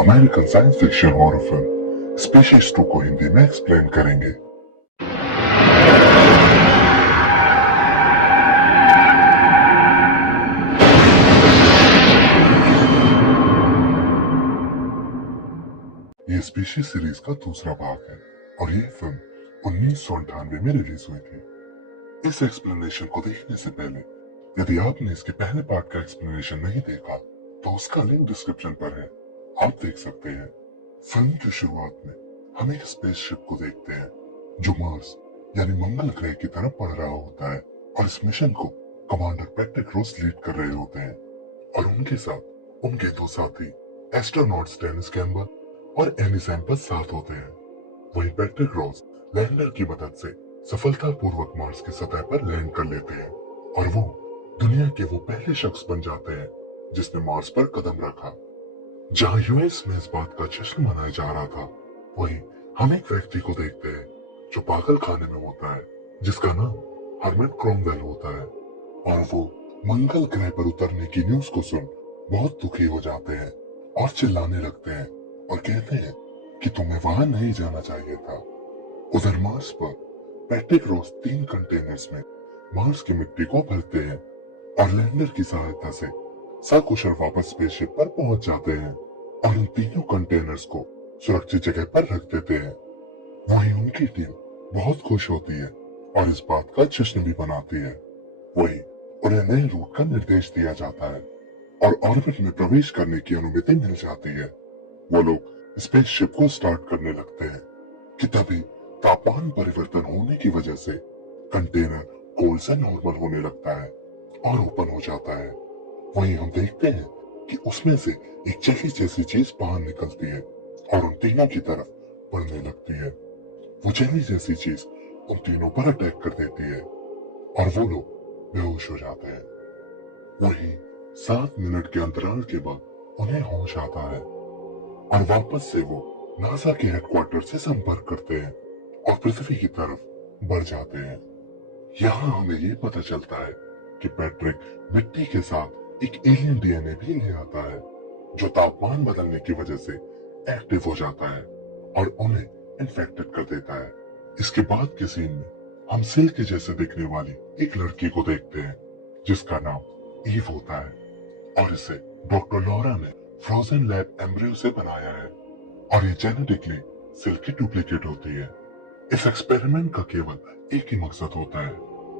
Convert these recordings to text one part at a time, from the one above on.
American science fiction horror film species 2 को हिंदी में explain करेंगे। ये स्पीशीज सीरीज का दूसरा भाग है और ये फिल्म 1998 में रिलीज हुई थी। इस एक्सप्लेनेशन को देखने से पहले यदि आपने इसके पहले पार्ट का एक्सप्लेनेशन नहीं देखा तो उसका लिंक डिस्क्रिप्शन पर है, आप देख सकते हैं। फिल्म की शुरुआत में हम एक स्पेसशिप को देखते हैं जो मार्स यानी मंगल ग्रह की तरफ बढ़ रहा होता है और इस मिशन को कमांडर पैट्रिक रॉस लीड कर रहे होते हैं और उनके साथ उनके दो साथी एस्ट्रोनॉट्स डेनिस कैम्बल और एनी सैम्पल साथ होते हैं। वहीं पैट्रिक रॉस लैंडर की मदद से सफलतापूर्वक मार्स की सतह पर लैंड कर लेते हैं और वो दुनिया के वो पहले शख्स बन जाते हैं जिसने मार्स पर कदम रखा। जहां यूएस में इस बात का जश्न मनाया जा रहा था, वहीं हम एक व्यक्ति को देखते हैं जो पागल खाने में होता है जिसका नाम हरमन क्रॉमवेल होता है और वो मंगल ग्रह पर उतरने की न्यूज को सुन बहुत दुखी हो जाते हैं और चिल्लाने लगते हैं और कहते हैं कि तुम्हें वहां नहीं जाना चाहिए था। उधर मार्स पर पैट्रिक रॉस 3 कंटेनर्स में मार्स की मिट्टी को भरते हैं और लैंडर की सहायता से सकुशल वापस स्पेसशिप पर पहुंच जाते हैं और उन तीनों कंटेनर्स को सुरक्षित जगह पर रख देते हैं। वहीं उनकी टीम बहुत खुश होती है और इस बात का जश्न भी मनाती है। वहीं उन्हें नए रूट का निर्देश दिया जाता है और ऑर्बिट में प्रवेश करने की अनुमति मिल जाती है। वो लोग स्पेसशिप को स्टार्ट करने लगते हैं कि तभी तापमान परिवर्तन होने की वजह से कंटेनर कोल्ड से नॉर्मल होने लगता है और ओपन हो जाता है। वहीं हम देखते हैं कि उसमें से एक जेली जैसी चीज बाहर निकलती है और उन तीनों की तरफ बढ़ने लगती है। वो जेली जैसी चीज उन तीनों पर अटैक कर देती है और वो लोग बेहोश हो जाते हैं। वहीं 7 मिनट के अंतराल के बाद उन्हें होश आता है और वापस से वो नासा के हेडक्वार्टर से संपर्क करते हैं और पृथ्वी की तरफ बढ़ जाते हैं। यहाँ हमें ये पता चलता है कि पैट्रिक मिट्टी के साथ एक एलियन डीएनए भी ले आता है जो तापमान बदलने की वजह से एक्टिव हो जाता है और उन्हें इन्फेक्टेड कर देता है। इसके बाद के सीन में हम सिल्क के जैसे दिखने वाली एक लड़की को देखते हैं जिसका नाम ईव होता है और इसे डॉक्टर लॉरा ने फ्रोजन लैब एम्ब्रियो से बनाया है और ये जेनेटिकली सिल्क की डुप्लीकेट होती है। इस एक्सपेरिमेंट का केवल एक ही मकसद होता है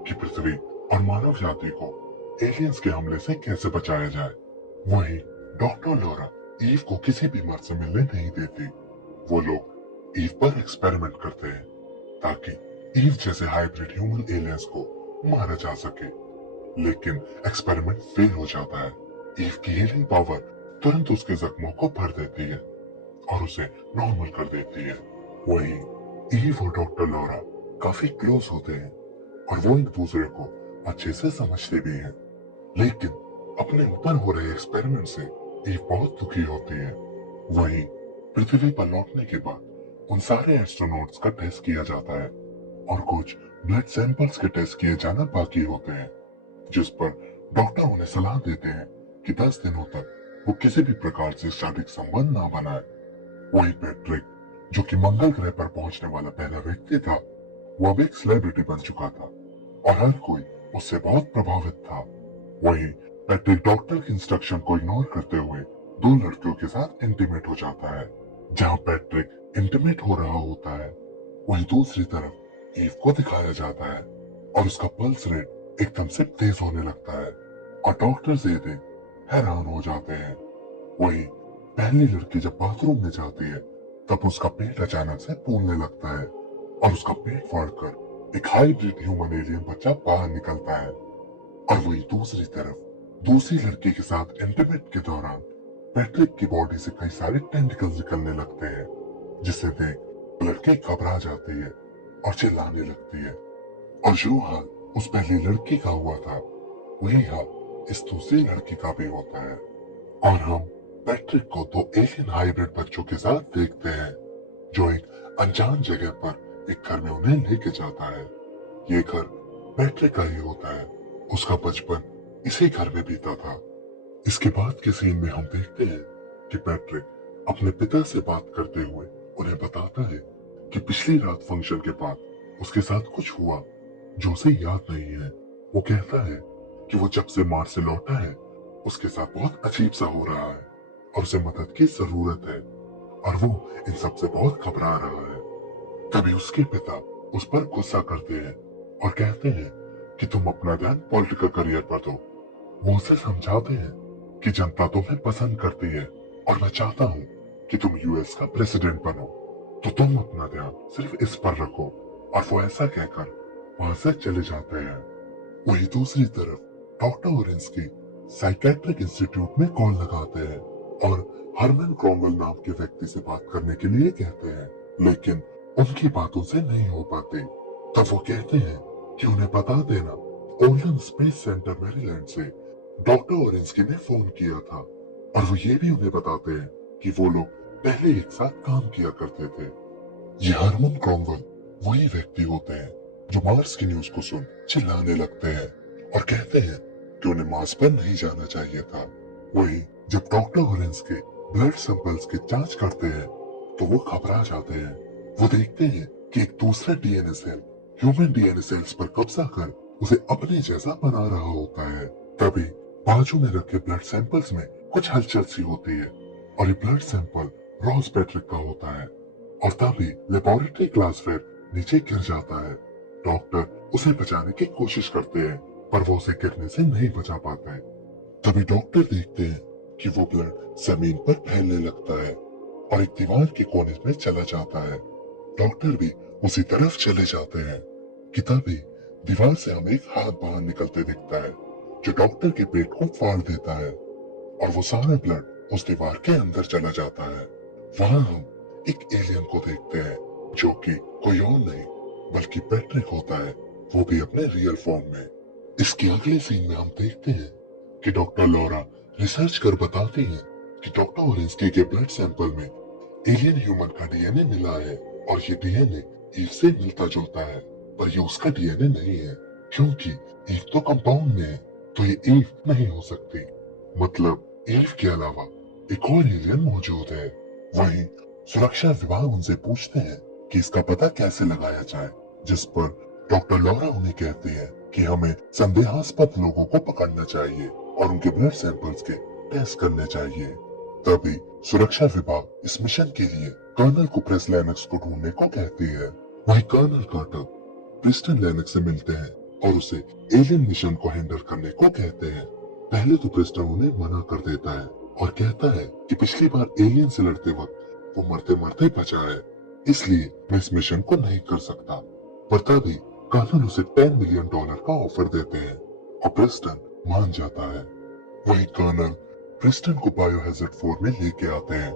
कि पृथ्वी और मानव जाति को एलियंस के हमले से कैसे बचाया जाए। वहीं डॉक्टर लॉरा ईव को किसी भी मर्द से मिलने नहीं देती। वो लोग ईव पर एक्सपेरिमेंट करते हैं ताकि ईव जैसे हाइब्रिड ह्यूमन एलियंस को मारा जा सके, लेकिन एक्सपेरिमेंट फेल हो जाता है। ईव की हीलिंग पावर तुरंत उसके जख्मों को भर देती है और उसे नॉर्मल कर देती है। वहीं ईव और डॉक्टर लॉरा काफी क्लोज होते हैं और वो एक दूसरे को अच्छे से समझते भी हैं, लेकिन अपने ऊपर हो रहे एक्सपेरिमेंट से ईव बहुत दुखी होती है। वहीं पृथ्वी पर लौटने के बाद उन सारे एस्ट्रोनॉट्स का टेस्ट किया जाता है और कुछ ब्लड सैंपल्स के टेस्ट किए जाना बाकी होते हैं, जिस पर डॉक्टर उन्हें सलाह देते हैं कि 10 दिनों तक वो किसी भी प्रकार से शारीरिक संबंध ना बनाए। वही पैट्रिक, जो कि मंगल ग्रह पर पहुंचने वाला पहला व्यक्ति था, वो अब एक सेलिब्रिटी बन चुका था और हर कोई उससे बहुत प्रभावित था। वहीं पैट्रिक डॉक्टर की इंस्ट्रक्शन को इग्नोर करते हुए 2 लड़कियों के साथ इंटीमेट हो जाता है। जहां पैट्रिक इंटीमेट हो रहा होता है, वहीं दूसरी तरफ ईव को दिखाया जाता है और उसका पल्स रेट एकदम से तेज होने लगता है और डॉक्टर ये देख हैरान हो जाते हैं। वहीं पहली लड़की जब बाथरूम में जाती है तब उसका पेट अचानक से फूलने लगता है और उसका पेट फाड़कर एक हाइब्रिड ह्यूमन एलियन बच्चा बाहर निकलता है। और वही दूसरी तरफ दूसरी लड़की के साथ इंटीमेट के दौरान पैट्रिक की बॉडी से कई सारे टेंटिकल्स निकलने लगते हैं, जिसे देख लड़की घबरा जाती है और चिल्लाने लगती है। और जो हाल उस पहली लड़की का हुआ था, वही हाल इस दूसरी लड़की का भी होता है और हम पैट्रिक को 2 एलियन हाइब्रिड बच्चों के साथ देखते हैं जो एक अनजान जगह पर एक घर में उन्हें लेके जाता है। ये घर पैट्रिक का ही होता है, उसका बचपन इसी घर में बीता था। इसके बाद के सीन में हम देखते हैं कि पैट्रिक अपने पिता से बात करते हुए उन्हें बताता है कि पिछली रात फंक्शन के बाद उसके साथ कुछ हुआ जो उसे याद नहीं है। वो कहता है कि वो जब से मार्स से लौटा है उसके साथ बहुत अजीब सा हो रहा है और उसे मदद की जरूरत है और वो इन सब से बहुत घबरा रहा है। तभी उसके पिता उस पर गुस्सा करते हैं और कहते हैं कि तुम अपना ध्यान पॉलिटिकल करियर पर दो। वो उसे समझाते हैं कि जनता तुम्हें पसंद करती है और मैं चाहता हूँ कि तुम यूएस का प्रेसिडेंट बनो, तो तुम अपना ध्यान सिर्फ इस पर रखो। और वो ऐसा कहकर वहां से चले जाते हैं। वही दूसरी तरफ डॉक्टर ओरेंस्की साइकेट्रिक इंस्टीट्यूट में कॉल लगाते हैं और हरमन क्रॉमवेल नाम के व्यक्ति से बात करने के लिए कहते हैं, लेकिन उनकी बातों से नहीं हो पाती। तब वो कहते हैं कि उन्हें बता देना ओलन स्पेस सेंटर मैरीलैंड से डॉक्टर ओरेंस्की ने फोन किया था और वो ये भी उन्हें बताते हैं कि वो लोग पहले एक साथ काम किया करते थे। ये हरमन क्रॉमवेल वही व्यक्ति होते हैं जो मार्स की न्यूज को सुन चिल्लाने लगते हैं और कहते हैं कि उन्हें मार्स पर नहीं जाना चाहिए था। वही जब डॉक्टर ओरेंस्की ब्लड सैंपल्स की जांच करते हैं तो वो घबरा जाते हैं। वो देखते हैं कि एक दूसरा DNA cell human DNA cells पर कब्जा कर उसे अपने जैसा बना रहा होता है। तभी बाजू में रखे ब्लड सैंपल्स में कुछ हलचल सी होती है और ये ब्लड सैंपल रॉस पैट्रिक का होता है और तभी लेबोरेटरी ग्लास फिर नीचे गिर जाता है। डॉक्टर उसे बचाने की कोशिश करते हैं पर वो उसे गिरने से नहीं बचा पाता है। तभी डॉक्टर देखते हैं कि वो ब्लड जमीन पर फैलने लगता है और एक दीवार के कोने में चला जाता है। डॉक्टर भी उसी तरफ चले जाते हैं कि तभी दीवार से हमें एक हाथ बाहर निकलते दिखता है जो डॉक्टर के पेट को फाड़ देता है और वो सारा ब्लड उस दीवार के अंदर चला जाता है। वहां हम एक एलियन को देखते हैं जो कि कोई और नहीं बल्कि पैट्रिक होता है, वो भी अपने रियल फॉर्म में। इसके अगले सीन में हम देखते हैं कि डॉक्टर लॉरा रिसर्च कर बताती है कि डॉक्टर ओरेंस्की के ब्लड सैंपल में एलियन ह्यूमन का डीएनए मिला है और ये डीएनए ईव से मिलता जुलता है, पर ये उसका डीएनए नहीं है क्योंकि ईव तो कंपाउंड में है, तो ये ईव नहीं हो सकती। मतलब ईव के अलावा एक और एलियन मौजूद है। वहीं सुरक्षा विभाग उनसे पूछते हैं कि इसका पता कैसे लगाया जाए, जिस पर डॉक्टर लॉरा उन्हें कहती है कि हमें संदेहास्पद लोगों को पकड़ना चाहिए और उनके ब्लड सैंपल्स के टेस्ट करने चाहिए। तभी सुरक्षा विभाग इस मिशन के लिए कर्नल को प्रेस लेनक्स को ढूंढने को कहती है। वहीं कर्नल कार्टर प्रिस्टन लेनक्स से मिलते हैं और उसे एलियन मिशन को हैंडल करने को कहते हैं। पहले तो प्रिस्टन उन्हें मना कर देता है और कहता है कि पिछली बार एलियन से लड़ते वक्त वो मरते मरते बचा है, इसलिए मैं इस मिशन को नहीं कर सकता। पर तभी कर्नल उसे $10 मिलियन का ऑफर देते हैं और प्रिस्टन मान जाता है। वहीं कर्नल प्रिस्टन को बायोहैजर्ड 4 में लेके आते हैं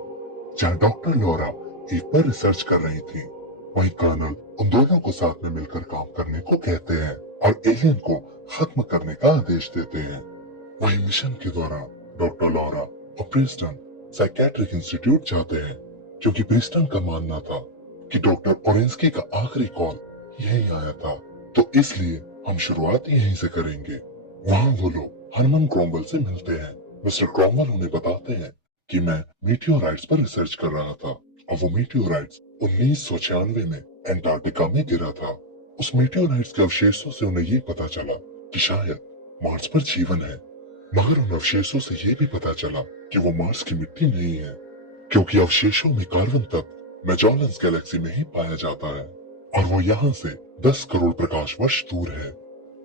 जहां डॉक्टर लॉरा ईव पर रिसर्च कर रही थी। वहीं कर्नल उन दोनों को साथ में मिलकर काम करने को कहते हैं और एलियन को खत्म करने का आदेश देते हैं। वहीं मिशन के दौरान डॉक्टर लॉरा और प्रिस्टन साइकेट्रिक इंस्टीट्यूट जाते हैं क्योंकि प्रिस्टन का मानना था कि डॉक्टर ओरेंस्की का आखिरी कॉल यही आया था, तो इसलिए हम शुरुआत यहीं से करेंगे। वहां वो लोग हरमन क्रॉमवेल से मिलते हैं। मिस्टर क्रॉमवेल उन्हें बताते हैं कि मैं मीटियोराइट्स पर रिसर्च कर रहा था और वो मीटियोराइट्स 1996 में एंटार्क्टिका में गिरा था। उस मीटियोराइट्स के अवशेषों से उन्हें ये पता चला कि शायद मार्स पर जीवन है, मगर उन अवशेषों से ये भी पता चला कि वो मार्स की मिट्टी नहीं है क्योंकि अवशेषों में कार्बन तक मैजोलन्स गैलेक्सी में ही पाया जाता है और वो यहाँ से 10 करोड़ प्रकाश वर्ष दूर है।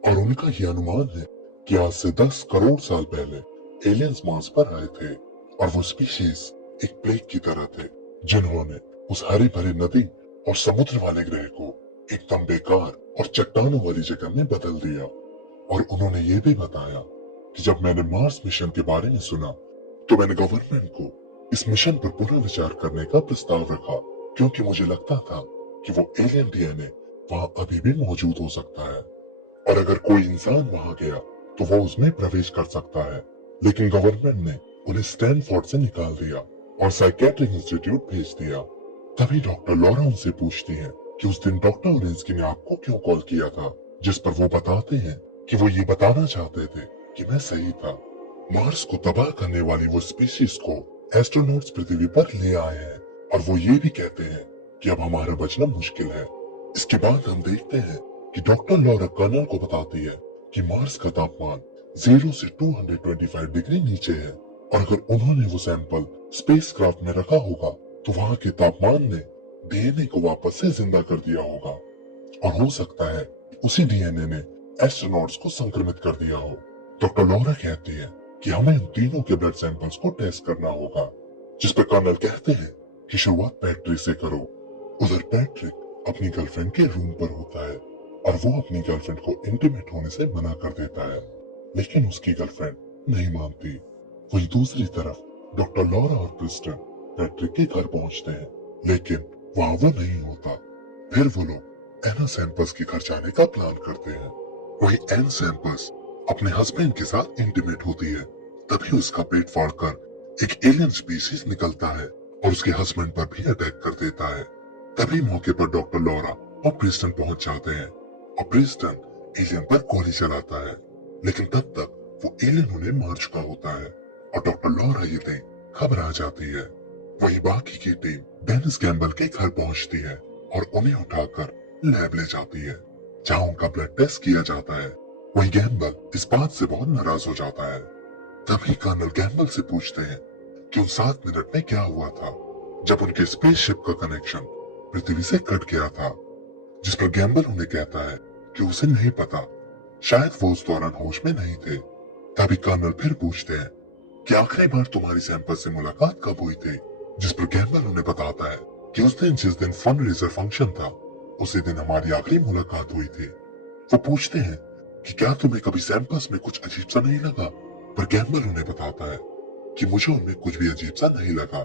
और उनका ये अनुमान है कि आज से 10 करोड़ साल पहले एलियंस मार्स पर आए थे और वो स्पीशीज एक प्लेग की तरह थे जिन्होंने उस हरे भरे नदी और समुद्र वाले ग्रह को एकदम बेकार और चट्टानों वाली जगह में बदल दिया। और उन्होंने ये भी बताया कि जब मैंने मार्स मिशन के बारे में सुना तो मैंने गवर्नमेंट को इस मिशन पर पुनः विचार करने का प्रस्ताव रखा क्योंकि मुझे लगता था कि वो एलियन डीएनए वहां अभी भी मौजूद हो सकता है और अगर कोई इंसान वहां गया तो वो उसमें प्रवेश कर सकता है। लेकिन गवर्नमेंट ने उन्हें स्टैनफोर्ड से निकाल दिया और साइकेट्रिक इंस्टीट्यूट भेज दिया। तभी डॉक्टर लॉरा उनसे पूछती है कि उस दिन डॉक्टर ओरेंस्की ने आपको क्यों कॉल किया था, जिस पर वो बताते हैं कि वो ये बताना चाहते थे कि मैं सही था। मार्स को तबाह करने वाली वो स्पीशीज को एस्ट्रोनॉट्स पृथ्वी पर ले आए हैं और वो ये भी कहते हैं कि अब हमारा बचना मुश्किल है। इसके बाद हम देखते हैं कि डॉक्टर लॉरा कर्नल को बताती है कि मार्स का तापमान 0 से 225 डिग्री नीचे है और अगर उन्होंने वो सैंपल स्पेसक्राफ्ट में रखा होगा तो वहां के तापमान ने डीएनए को वापस से जिंदा कर दिया होगा और हो सकता है उसी डीएनए ने एस्ट्रोनॉट्स को संक्रमित कर दिया हो। डॉक्टर लॉरा कहती है कि हमें इन तीनों के ब्लड सैंपल्स को टेस्ट करना होगा, जिस पर कर्नल कहते हैं कि शुरुआत पैट्रिक से करो। उधर पैट्रिक अपनी गर्लफ्रेंड के रूम पर होता है और वो अपनी गर्लफ्रेंड को इंटीमेट होने से मना कर देता है, लेकिन उसकी गर्लफ्रेंड नहीं मानती। वहीं दूसरी तरफ डॉक्टर लॉरा और क्रिस्टन पैट्रिक के घर पहुंचते हैं, लेकिन वहां वो नहीं होता। फिर वो लोग एना सैम्पल्स के घर जाने का प्लान करते हैं। वहीं एन सैम्पल्स अपने हस्बैंड के साथ इंटीमेट होती है, तभी उसका पेट फाड़कर एक एलियन स्पीशीज निकलता है और उसके हस्बैंड पर भी अटैक कर देता है। तभी मौके पर डॉक्टर लॉरा और प्रिस्टन पहुंच जाते हैं और प्रिस्टन एलियन पर गोली चलाता है, लेकिन तब तक वो एलियन उन्हें मार चुका होता है और डॉक्टर लॉरा ये देख घबरा जाती है। वहीं बाकी की टीम डेनिस गैम्बल के घर पहुंचती है और उन्हें उठाकर लैब ले जाती है, जहां उनका ब्लड टेस्ट किया जाता है। वहीं गैम्बल इस बात से बहुत नाराज हो जाता है। तभी कर्नल गैम्बल से पूछते हैं कि उन 7 मिनट में क्या हुआ था जब उनके स्पेसशिप का कनेक्शन पृथ्वी से कट गया था, जिस पर गैम्बल उन्हें कहता है कि उसे नहीं पता, शायद वो उस दौरान होश में नहीं थे। तभी कर्नल फिर पूछते हैं कि आखिरी बार तुम्हारी सैंपल से मुलाकात कब हुई थी, जिस पर गैम्बल उन्हें बताता है कि उस दिन जिस दिन फंडरेजर फंक्शन था उसी दिन हमारी आखिरी मुलाकात हुई थी। वो पूछते हैं कि क्या तुम्हें कभी सैंपल्स में कुछ अजीब सा नहीं लगा, पर गैम्बल उन्हें बताता है कि मुझे उनमें कुछ भी अजीब सा नहीं लगा।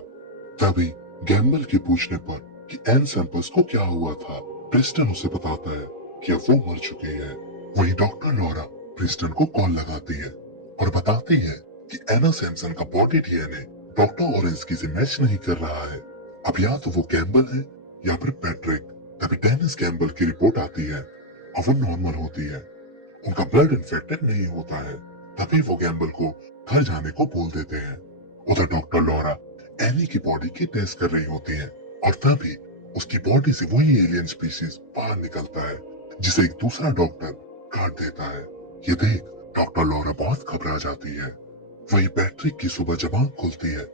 तभी गैम्बल के पूछने पर कि एन सैंपल्स को क्या हुआ था, प्रिस्टन उसे बताता है कि अब वो मर चुके हैं। वहीं डॉक्टर लॉरा प्रिस्टन को कॉल लगाती है और बताती है कि एना सैमसन का बॉडी डीएनए डॉक्टर ऑरेंस्की से मैच नहीं कर रहा है। अब या तो वो गैम्बल है या फिर पैट्रिक। तभी डेनिस गैम्बल की रिपोर्ट आती है और वो नॉर्मल होती है, उनका ब्लड इन्फेक्टेड नहीं होता है। तभी वो गैम्बल को घर जाने को बोल देते हैं। उधर डॉक्टर लॉरा एनी की बॉडी की टेस्ट कर रही होती है और तभी उसकी बॉडी से वही एलियन स्पीशीज बाहर निकलता है, जिसे एक दूसरा डॉक्टर काट देता है। ये देख डॉक्टर लॉरा बहुत घबरा जाती है। वही पैट्रिक की सुबह जब आंख खुलती है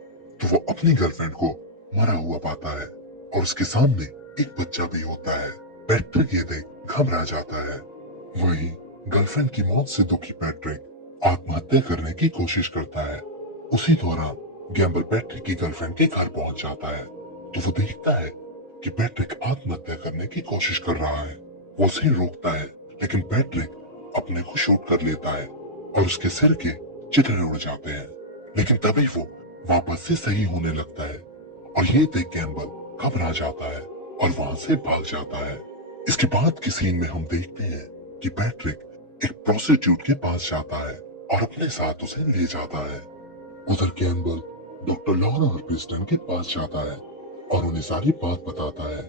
तो वो अपनी गर्लफ्रेंड को मरा हुआ पाता है और उसके सामने एक बच्चा भी होता है। पैट्रिक ये देख घबरा जाता है। वही गर्लफ्रेंड की मौत से दुखी पैट्रिक आत्महत्या करने की कोशिश करता है। उसी दौरान गैम्बल पैट्रिक की गर्लफ्रेंड के घर पहुंच जाता है तो वो देखता है कि पैट्रिक आत्महत्या करने की कोशिश कर रहा है। वो उसे रोकता है, लेकिन पैट्रिक अपने को शूट कर लेता है और उसके सिर के चिथड़े उड़ जाते हैं। लेकिन तभी वो वापस से सही होने लगता है और ये देख गैम्बल घबरा जाता है और वहां से भाग जाता है। इसके बाद की सीन में हम देखते हैं कि पैट्रिक एक प्रोस्टिट्यूट के पास जाता है और अपने साथ उसे ले जाता है। उधर गैम्बल डॉक्टर लॉरा और प्रिस्टन के पास जाता है और उन्हें सारी बात बताता है।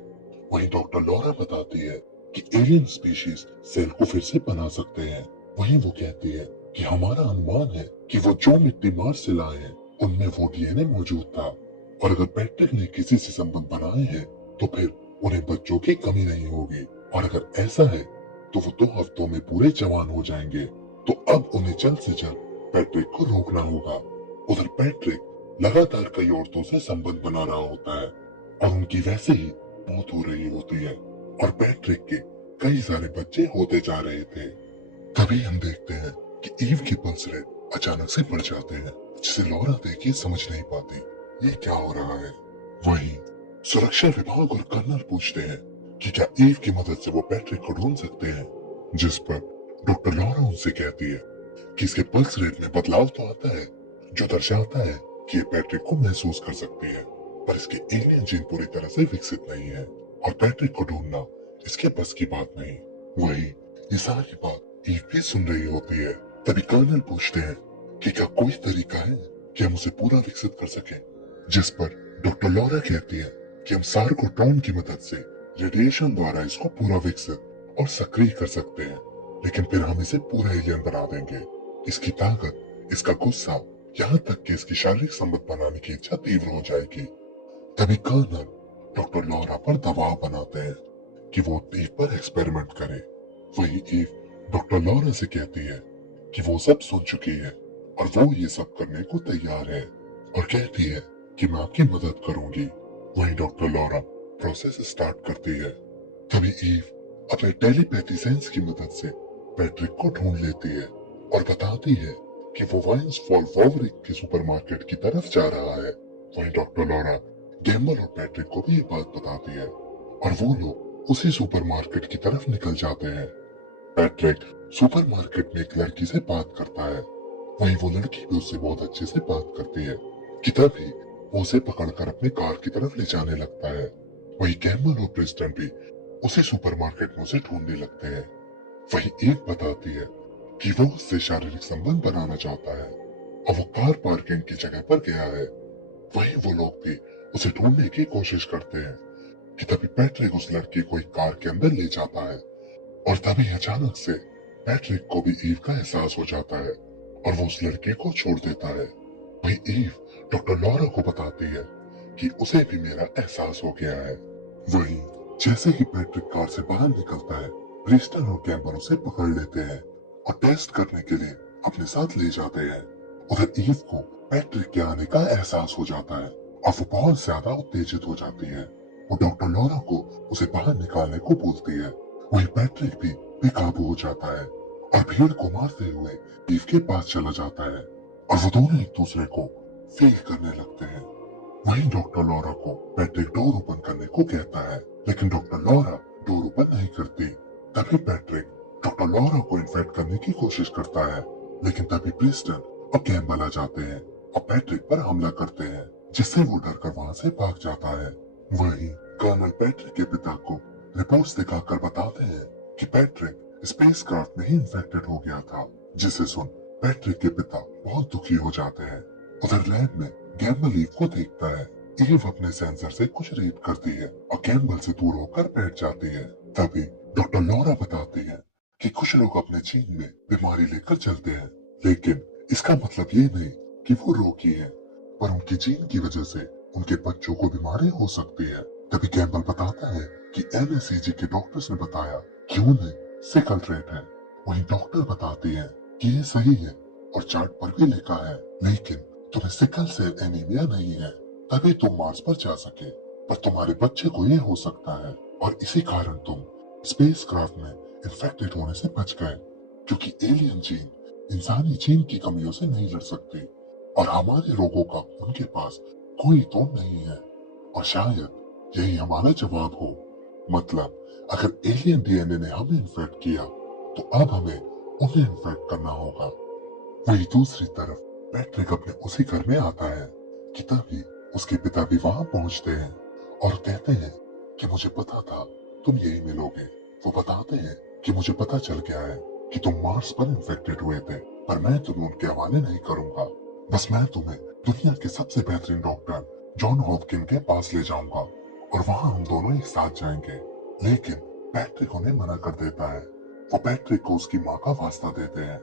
वहीं डॉक्टर लॉरा बताती है कि एलियन स्पीशीज सेल को फिर से बना सकते हैं। वहीं वो कहती है कि हमारा अनुमान है कि वो जो मिट्टी मार्स से लाए हैं उनमें वो डीएनए मौजूद था और अगर पैट्रिक ने किसी से संबंध बनाए हैं तो फिर उन्हें बच्चों की कमी नहीं होगी और अगर ऐसा है तो वो 2 हफ्तों में पूरे जवान हो जाएंगे। तो अब उन्हें जल्द से जल्द पैट्रिक को रोकना होगा। उधर पैट्रिक लगातार कई औरतों से संबंध बना रहा होता है और उनकी वैसे ही मौत हो रही होती है और पैट्रिक के कई सारे बच्चे होते जा रहे थे। तभी हम देखते हैं कि ईव की पल्स रेट अचानक से बढ़ जाते हैं, जिसे लॉरा देखी समझ नहीं पाती ये क्या हो रहा है। वहीं सुरक्षा विभाग और कर्नल पूछते हैं कि क्या ईव की मदद से वो पैट्रिक को ढूंढ सकते हैं, जिस पर डॉक्टर लॉरा उनसे कहती है कि इसके पल्स रेट में बदलाव तो आता है जो दर्शाता है कि ये पैट्रिक को महसूस कर सकती है, पर इसके एलियन जीन पूरी तरह से विकसित नहीं है और पैट्रिक को ढूंढना इसके बस की बात नहीं। वही ये सारी बात ईव भी सुन रही होती है। तभी कर्नल पूछते हैं कि क्या कोई तरीका है कि हम उसे पूरा विकसित कर सके, जिस पर डॉक्टर लॉरा कहती है कि हम सार्कोट्रॉन की मदद से रेडिएशन द्वारा इसको पूरा विकसित और सक्रिय कर सकते हैं, लेकिन फिर हम इसे पूरा एलियन बना देंगे। इसकी ताकत, इसका गुस्सा यहाँ तक कि इसकी शारीरिक संबंध बनाने की इच्छा तीव्र हो जाएगी। तभी कर्नल डॉक्टर लॉरा पर दबाव बनाते हैं कि वो ईव पर एक्सपेरिमेंट करे। वही ईव डॉक्टर लॉरा से कहती है कि वो सब सुन चुकी है और वो ये सब करने को तैयार है और कहती है कि मैं आपकी मदद करूंगी। वहीं डॉक्टर लॉरा प्रोसेस स्टार्ट करती है। तभी ईव अपने टेलीपैथी सेंस की मदद से पैट्रिक को ढूंढ लेती है और बताती है कि वो वाइन्स फॉल फॉवरिक के सुपरमार्केट की तरफ जा रहा है। वहीं डॉक्टर लॉरा गैम्बल और पैट्रिक को भी ये बात बताती है और वो लोग उसी सुपरमार्केट की तरफ निकल जाते हैं। पैट्रिक सुपरमार्केट में एक लड़की से बात करता है। वहीं वो लड़की भी उससे बहुत अच्छे से बात करती है कि तभी वो उसे पकड़कर अपनी कार की तरफ ले जाने लगता है। वहीं गैम्बल और प्रेस्टन भी उसी सुपरमार्केट में उसे ढूंढने लगते हैं। वहीं एक बताती है कि वो उससे शारीरिक संबंध बनाना चाहता है और वो कार पार्किंग की जगह पर गया है। वहीं वो लोग भी उसे ढूंढने की कोशिश करते हैं कि तभी पैट्रिक उस लड़की को एक कार के अंदर ले जाता है और तभी अचानक से पैट्रिक को भी ईव का एहसास हो जाता है और वो उस लड़की को छोड़ देता है। वहीं ईव डॉक्टर लॉरा को बताती है कि उसे भी मेरा एहसास हो गया है। वहीं जैसे ही पैट्रिक कार से बाहर निकलता है, प्रिस्टन और कैम्बर उसे पकड़ लेते हैं और टेस्ट करने के लिए अपने साथ ले जाते हैं। उधर ईव को पैट्रिक के आने का एहसास हो जाता है और वो बहुत ज्यादा उत्तेजित हो जाती है और डॉक्टर लॉरा को उसे बाहर निकालने को बोलती है। वहीं पैट्रिक भी बेकाबू हो जाता है और भीड़ को मारते हुए ईव के पास चला जाता है और वो दोनों एक दूसरे को फील करने लगते हैं। वहीं डॉक्टर लॉरा को पैट्रिक डोर ओपन करने को कहता है, लेकिन डॉक्टर लॉरा डोर ओपन नहीं करती। तभी पैट्रिक डॉक्टर लॉरा को इन्फेक्ट करने की कोशिश करता है, लेकिन तभी प्रिस्टन और कैम्बल आ जाते हैं और पैट्रिक पर हमला करते हैं, जिससे वो डरकर वहां से भाग जाता है। वहीं कर्नल पैट्रिक के पिता को रिपोर्ट्स दिखाकर बताते हैं कि पैट्रिक स्पेसक्राफ्ट में ही इन्फेक्टेड हो गया था, जिसे सुन पैट्रिक के पिता बहुत दुखी हो जाते हैं। उधर लैब में गैम्बल ईव को देखता है। ईव अपने सेंसर से कुछ रीड करती है और गैम्बल से दूर होकर बैठ जाती है। तभी डॉक्टर लॉरा बताती है कि कुछ लोग अपने जीन में बीमारी लेकर चलते हैं, लेकिन इसका मतलब ये नहीं कि वो रोगी है, पर उनकी जीन की वजह से उनके बच्चों को बीमारी हो सकती है। तभी कैम्बल बताता है कि NSCG के डॉक्टर्स ने बताया कि उन्हें सिकल ट्रेट है। वहीं डॉक्टर बताती है कि ये सही है और चार्ट पर भी लिखा है, लेकिन तुम्हें सिकल सेल एनीमिया नहीं है, तभी तुम मार्स पर जा सके, पर तुम्हारे बच्चे को ये हो सकता है और इसी कारण तुम स्पेसक्राफ्ट में इन्फेक्टेड होने से बच गए, क्योंकि एलियन जीन इंसानी जीन की कमियों से नहीं लड़ सकती और हमारे रोगों का उनके पास कोई तो नहीं है। और शायद यही हमारा जवाब हो। मतलब अगर एलियन डीएनए ने हमें इन्फेक्ट किया तो अब हमें उन्हें इन्फेक्ट करना होगा। वही दूसरी तरफ पैट्रिक अपने उसी घर में आता है कि तभी उसके पिता भी वहां पहुंचते हैं और कहते हैं कि मुझे पता था तुम यही मिलोगे। वो बताते हैं कि मुझे पता चल गया है कि तुम मार्स पर इन्फेक्टेड हुए थे, पर मैं तुम्हें उनके हवाले नहीं करूंगा। बस मैं तुम्हें दुनिया के सबसे बेहतरीन डॉक्टर जॉन हॉपकिन के पास ले जाऊंगा और वहां हम दोनों एक साथ जाएंगे। लेकिन पैट्रिक उन्हें मना कर देता है। वो पैट्रिक को उसकी माँ का वास्ता देते हैं,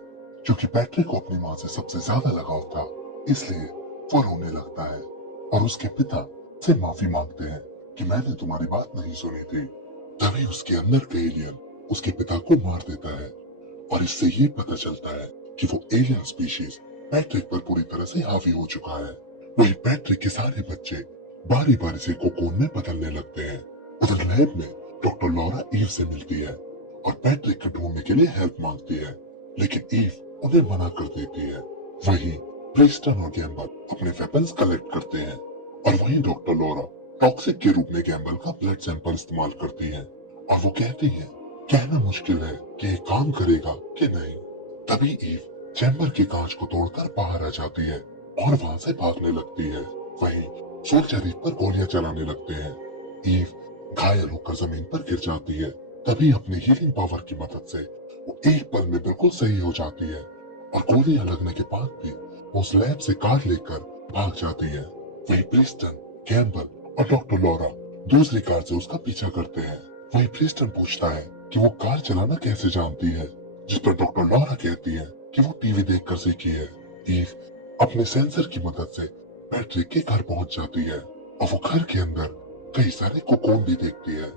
क्योंकि पैट्रिक को अपनी माँ से सबसे ज्यादा लगाव था, इसलिए वो रोने लगता है और उसके पिता से माफी मांगते हैं कि मैंने तुम्हारी बात नहीं सुनी थी। तभी उसके अंदर का एलियन उसके पिता को मार देता है और इससे ये पता चलता है कि वो एलियन स्पीशीज पैट्रिक पर पूरी तरह से हावी हो चुका है। वही पैट्रिक के सारे बच्चे बारी बारी से कोकोन में बदलने लगते हैं। उधर लैब में डॉक्टर लॉरा ईव से मिलती है और पैट्रिक को ढूंढने के लिए हेल्प मांगती है, लेकिन ईव उन्हें मना कर देती है। वहीं प्रिस्टन और गैम्बल अपने वेपन्स कलेक्ट करते हैं और वहीं डॉक्टर लॉरा टॉक्सिक के रूप में गैम्बल का ब्लड सैंपल इस्तेमाल करती है और वो कहती है कहना मुश्किल है कि ये काम करेगा कि नहीं। तभी ईव चैम्बर के कांच को तोड़कर बाहर आ जाती है और वहां से भागने लगती है। वहीं सोल्जर ईव पर गोलियां चलाने लगते हैं। ईव घायल होकर जमीन पर गिर जाती है। तभी अपनी हीलिंग पावर की मदद से वो एक पल में बिल्कुल सही हो जाती है और गोलियां लगने के बाद भी वो उस लैब से कार लेकर भाग जाती है। वही प्रिस्टन, कैम्बल और डॉक्टर लॉरा दूसरी कार से उसका पीछा करते हैं। वही प्रिस्टन पूछता है कि वो कार चलाना कैसे जानती है, जिस पर डॉक्टर लॉरा कहती है कि वो टीवी देखकर सीखी है। ईव अपने सेंसर की मदद से पैट्रिक के घर पहुंच जाती है और वो घर के अंदर कई सारे कोकोन भी देखती है।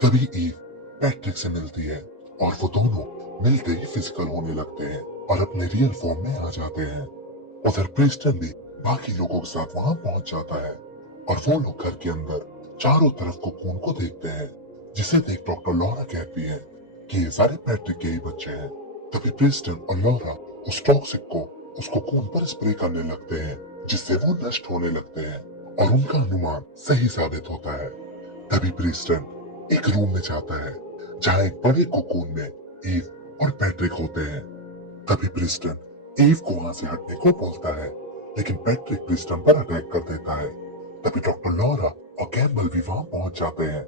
तभी ईव पैट्रिक से मिलती है और वो दोनों मिलते ही फिजिकल होने लगते हैं और अपने रियल फॉर्म में आ जाते हैं। उधर प्रिस्टन भी बाकी लोगों के साथ वहां पहुंच जाता है और वो लोग घर के अंदर चारों तरफ कोकोन को देखते हैं, जिसे देख डॉक्टर लॉरा कहती है कि ये सारे पैट्रिक के ही बच्चे हैं। तभी प्रिस्टन और लॉरा उस टॉक्सिक को उस कोकोन पर स्प्रे करने लगते हैं, जिससे वो नष्ट होने लगते हैं और उनका अनुमान सही साबित होता है। तभी प्रिस्टन एक रूम में जाता है जहाँ एक बड़े कोकोन में ईव और पैट्रिक होते हैं। तभी प्रिस्टन ईव को वहां से हटने को बोलता है, लेकिन पैट्रिक प्रिस्टन पर अटैक कर देता है। तभी डॉक्टर लॉरा और कैम्बल भी वहां पहुंच जाते हैं।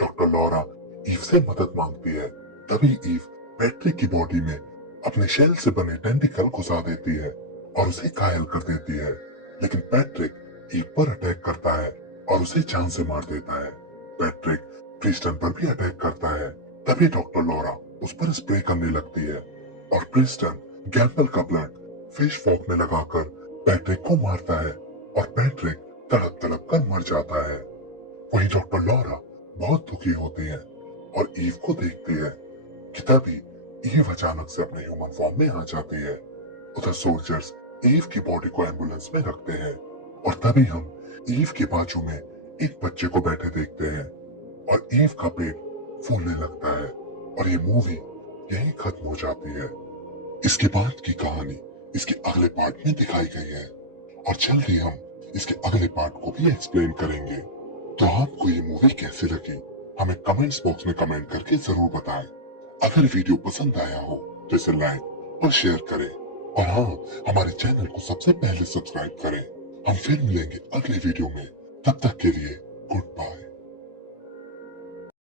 डॉक्टर लॉरा ईव से मदद मांगती है। तभी ईव पैट्रिक की बॉडी में अपने शेल से बने टेंटिकल घुसा देती है और उसे घायल कर देती है, लेकिन पैट्रिक ईव पर अटैक करता है और उसे जान से मार देता है। पैट्रिक प्रिस्टन पर भी अटैक करता है। तभी डॉक्टर लॉरा उस पर स्प्रे करने लगती है और प्रिस्टन गैम्बल का ब्लड फिश फॉक में लगाकर पैट्रिक को मारता है और पैट्रिक तड़प तड़प कर मर जाता है। वहीं डॉक्टर लॉरा बहुत दुखी होती है और ईव को देखती है कि तभी ईव अचानक से अपने ह्यूमन फॉर्म में आ जाती है। उधर सोल्जर्स ईव की बॉडी को एम्बुलेंस में रखते हैं और तभी हम ईव के बाजू में एक बच्चे को बैठे देखते हैं और ईव का पेट फूलने लगता है और ये मूवी यहीं खत्म हो जाती है। इसके बाद की कहानी इसके अगले पार्ट में दिखाई गई है और जल्द ही हम इसके अगले पार्ट को भी एक्सप्लेन करेंगे। तो आपको ये मूवी कैसे लगी हमें कमेंट्स बॉक्स में कमेंट करके जरूर बताएं। अगर वीडियो पसंद आया हो तो इसे लाइक और शेयर करें और हाँ, हमारे चैनल को सबसे पहले सब्सक्राइब करें। हम फिर मिलेंगे अगले वीडियो में, तब तक के लिए गुड बाय।